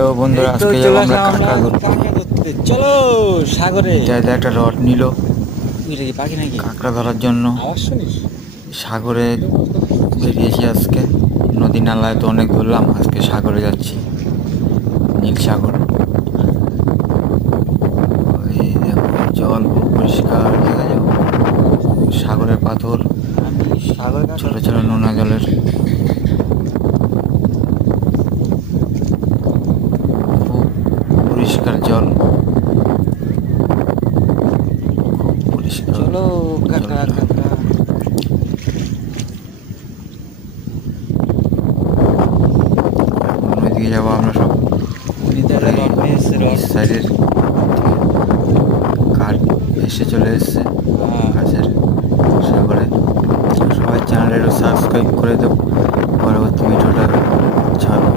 Hello বন্ধুরা, এই তো আজকে যাবো চলে আমরা আসলাম আমরা কাঁকড়া ধরতে। কাঁকড়া ধরতে। চলো সাগরে। যাই একটা রড নিল এটা কি পাখি নাকি? কাঁকড়া ধরার জন্য। আওয়াজ শুনিস? সাগরে বেরিয়েছি আজকে। নদী নালায় তো অনেক ধরলাম, আজকে সাগরে যাচ্ছি, নীল সাগর। ওই দেখো, জল খুব পরিষ্কার দেখা যাবে, সাগরের পাথর, আমি সাগরে ছোট কাঁকড়া ছোট ধরি। নোনা জলের খুব পরিষ্কার জল, খুব পরিষ্কার চলো কাঁকড়া জলটা। কাঁকড়া। এখন ওইদিকে যাবো আমরা সব। উনি তো একটা রড নিয়ে এসছে, রড। সাইডের কাঠ এসে চলে এসছে কাছের সাগরে। সবাই চ্যানেলটা সাবস্ক্রাইব করে দেবো, পরবর্তী ভিডিওটা ছাড়বো।